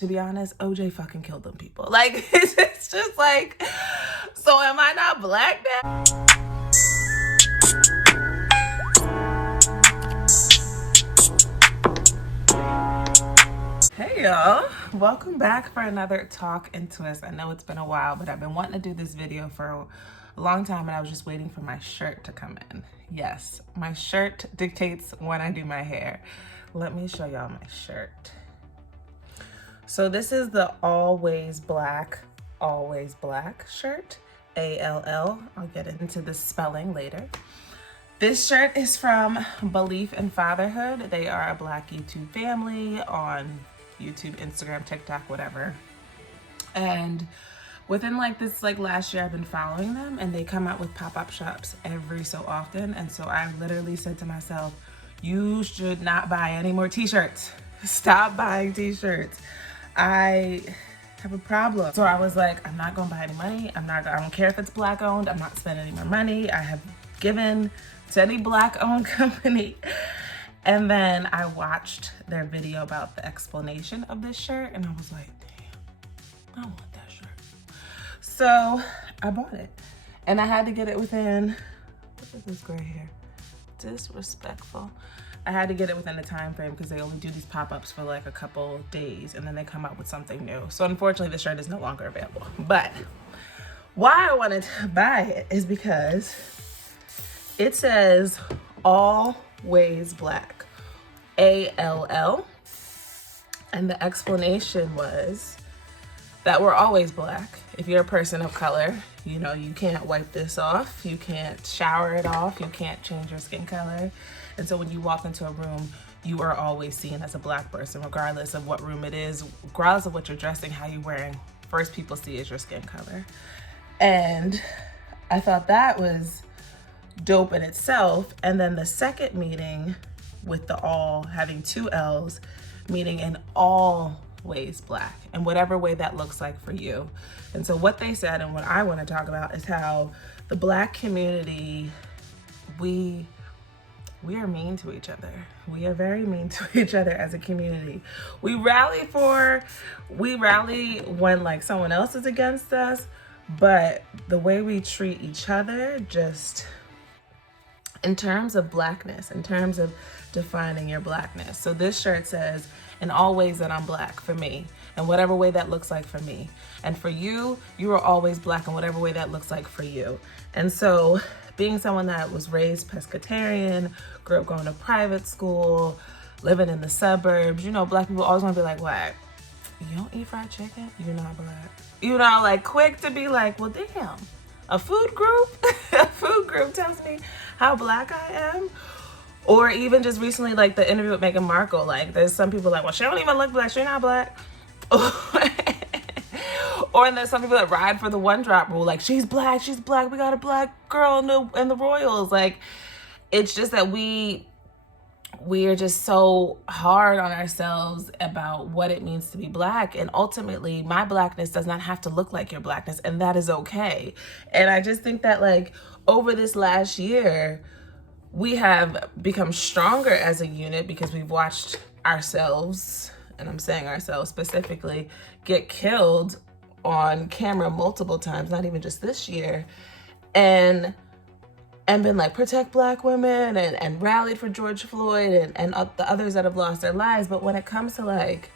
To be honest, OJ fucking killed them people. Like, it's just like, so am I not black now? Hey y'all, welcome back for another Talk and Twist. I know it's been a while, but I've been wanting to do this video for a long time and I was just waiting for my shirt to come in. Yes, my shirt dictates when I do my hair. Let me show y'all my shirt. So this is the Always Black shirt, ALL. I'll get into the spelling later. This shirt is from Belief in Fatherhood. They are a Black YouTube family on YouTube, Instagram, TikTok, whatever. And within this last year, I've been following them and they come out with pop-up shops every so often. And so I literally said to myself, you should not buy any more t-shirts. Stop buying t-shirts. I have a problem. So I was like, I'm not gonna buy any money. I don't care if it's Black owned. I'm not spending any more money. I have given to any Black owned company. And then I watched their video about the explanation of this shirt and I was like, damn, I want that shirt. So I bought it and I had to get it within, what is this gray hair? Disrespectful. I had to get it within the time frame because they only do these pop-ups for like a couple days and then they come out with something new. So unfortunately, the shirt is no longer available. But why I wanted to buy it is because it says Always Black, ALL. And the explanation was that we're always Black. If you're a person of color, you know, you can't wipe this off. You can't shower it off. You can't change your skin color. And so when you walk into a room, you are always seen as a Black person, regardless of what room it is, regardless of what you're dressing, how you're wearing. First people see is your skin color. And I thought that was dope in itself. And then the second meeting with the all having two L's, meaning in always Black, in whatever way that looks like for you. And so what they said and what I want to talk about is how the Black community, we are mean to each other. We are very mean to each other as a community. We rally when like someone else is against us, but the way we treat each other, just in terms of Blackness, in terms of defining your Blackness. So this shirt says, in all ways that I'm Black for me, in whatever way that looks like for me. And for you, you are always Black in whatever way that looks like for you. And so being someone that was raised pescatarian, grew up going to private school, living in the suburbs, you know, Black people always want to be like, what? You don't eat fried chicken? You're not Black. You know, like quick to be like, well, damn, a food group tells me how Black I am. Or even just recently, like the interview with Meghan Markle, like there's some people like, well, she don't even look Black, she's not Black. Or there's some people that ride for the one drop rule, like she's Black, we got a Black girl in the royals. Like, it's just that we are just so hard on ourselves about what it means to be Black. And ultimately, my Blackness does not have to look like your Blackness, and that is okay. And I just think that like over this last year, we have become stronger as a unit because we've watched ourselves, and I'm saying ourselves specifically, get killed on camera multiple times, not even just this year, and been like, protect Black women and rallied for George Floyd and the others that have lost their lives. But when it comes to like,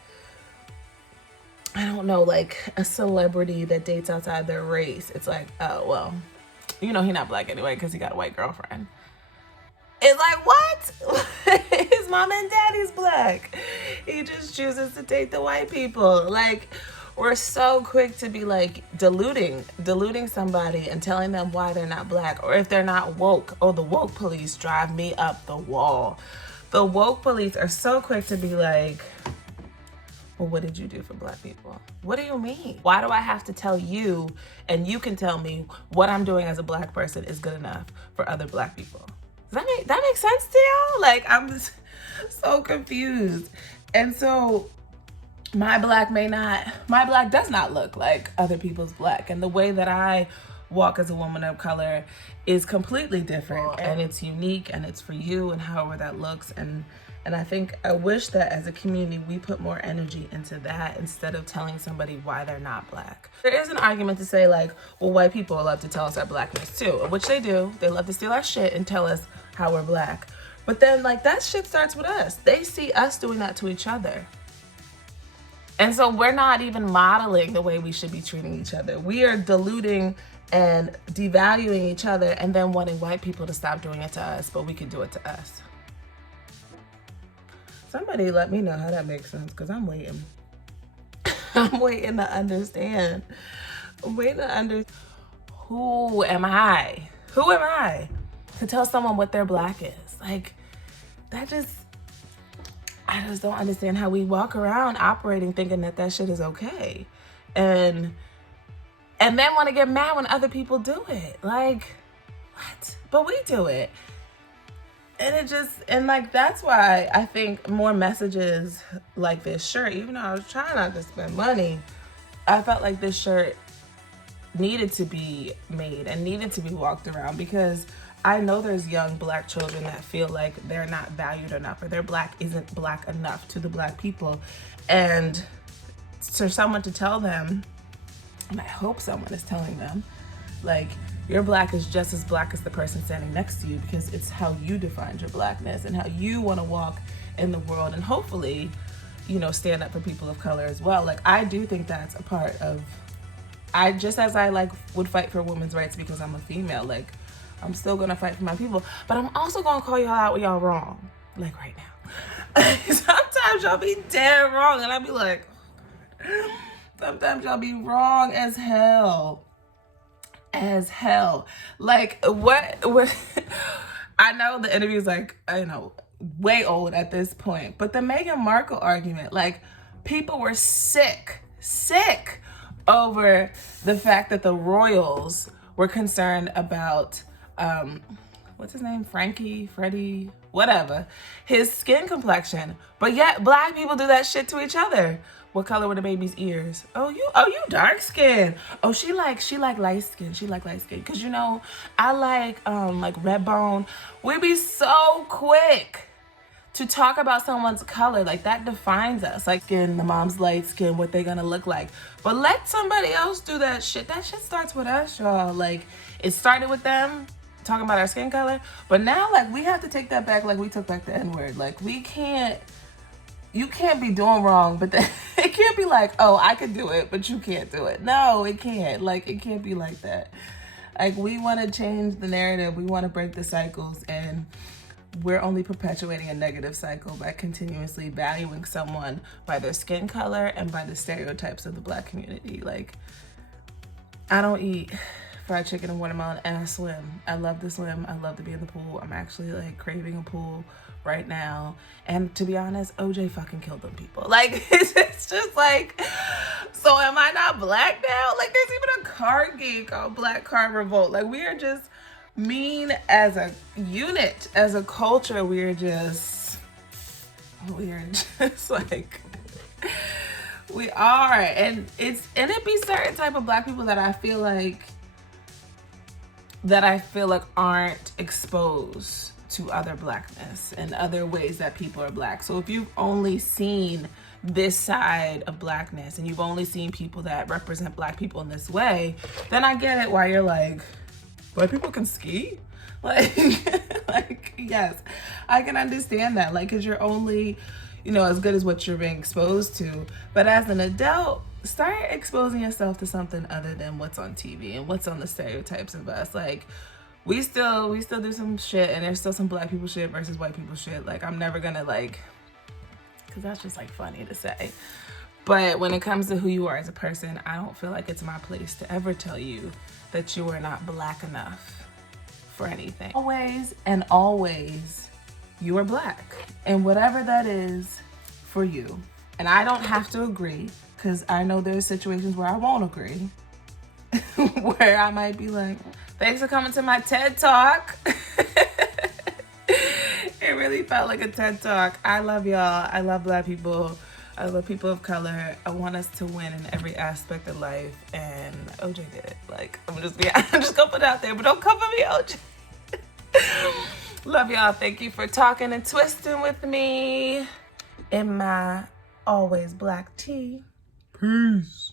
I don't know, like a celebrity that dates outside their race, it's like, oh, well, you know, he's not Black anyway because he got a white girlfriend. It's like, what? His mom and daddy's Black. He just chooses to date the white people. Like, we're so quick to be like diluting somebody and telling them why they're not Black, or if they're not woke. Oh, the woke police drive me up the wall. The woke police are so quick to be like, well, what did you do for Black people? What do you mean? Why do I have to tell you and you can tell me what I'm doing as a Black person is good enough for other Black people? Does that make sense to y'all? Like, I'm just so confused. And so my Black does not look like other people's Black. And the way that I walk as a woman of color is completely different. And it's unique and it's for you and however that looks. And And I wish that as a community, we put more energy into that instead of telling somebody why they're not black. There is an argument to say like, well, white people love to tell us our blackness too, which they do. They love to steal our shit and tell us how we're black. But then like that shit starts with us. They see us doing that to each other. And so we're not even modeling the way we should be treating each other. We are diluting and devaluing each other and then wanting white people to stop doing it to us, but we can do it to us. Somebody let me know how that makes sense, because I'm waiting. I'm waiting to understand. I'm waiting to understand. Who am I? Who am I to tell someone what their black is? Like, I just don't understand how we walk around operating thinking that that shit is okay. And then want to get mad when other people do it. Like, what? But we do it. And like, that's why I think more messages like this shirt, even though I was trying not to spend money, I felt like this shirt needed to be made and needed to be walked around, because I know there's young black children that feel like they're not valued enough, or their black isn't black enough to the black people. And for someone to tell them, and I hope someone is telling them, like, your black is just as black as the person standing next to you, because it's how you defined your blackness and how you want to walk in the world, and hopefully, you know, stand up for people of color as well. Like, I do think that's a part of, just as I like would fight for women's rights because I'm a female, like, I'm still gonna fight for my people, but I'm also gonna call y'all out when y'all wrong, like right now. Sometimes y'all be dead wrong, and I be like, oh, sometimes y'all be wrong as hell. Like, what I know the interview is like, I know, way old at this point, but the Meghan Markle argument, like, people were sick over the fact that the royals were concerned about what's his name, Freddie, whatever, his skin complexion, but yet black people do that shit to each other. What color were the baby's ears? Oh, you dark skin. Oh, she like light skin. She like light skin. Cause you know, I like red bone. We be so quick to talk about someone's color. Like, that defines us. Like, skin, the mom's light skin, what they gonna look like. But let somebody else do that shit. That shit starts with us, y'all. Like, it started with them talking about our skin color. But now, like, we have to take that back, like we took back the N-word. Like, you can't be doing wrong, but then it can't be like, oh, I could do it, but you can't do it. No, it can't. Like, it can't be like that. Like, we want to change the narrative. We want to break the cycles, and we're only perpetuating a negative cycle by continuously valuing someone by their skin color and by the stereotypes of the black community. Like, I don't eat fried chicken and watermelon, and I swim. I love to swim. I love to be in the pool. I'm actually like craving a pool right now. And to be honest, OJ fucking killed them people. Like, it's just like, so am I not black now? Like, there's even a card game called Black Card Revolt. Like, we are just mean as a unit, as a culture. We're just like, we are. And it be certain type of black people that I feel like aren't exposed to other blackness and other ways that people are black. So if you've only seen this side of blackness and you've only seen people that represent black people in this way, then I get it why you're like, white people can ski? Like, like, yes, I can understand that. Like, 'cause you're only, you know, as good as what you're being exposed to. But as an adult, start exposing yourself to something other than what's on TV and what's on the stereotypes of us. Like, we still do some shit, and there's still some black people shit versus white people shit. Like, I'm never gonna, like, because that's just like funny to say. But when it comes to who you are as a person, I don't feel like it's my place to ever tell you that you are not black enough for anything. Always and always, you are black, and whatever that is for you. And I don't have to agree, because I know there's situations where I won't agree, where I might be like, thanks for coming to my TED Talk. It really felt like a TED Talk. I love y'all. I love black people. I love people of color. I want us to win in every aspect of life, and OJ did it. Like, I'm just gonna put it out there, but don't come for me, OJ. Love y'all. Thank you for talking and twisting with me in my always black tea. Peace.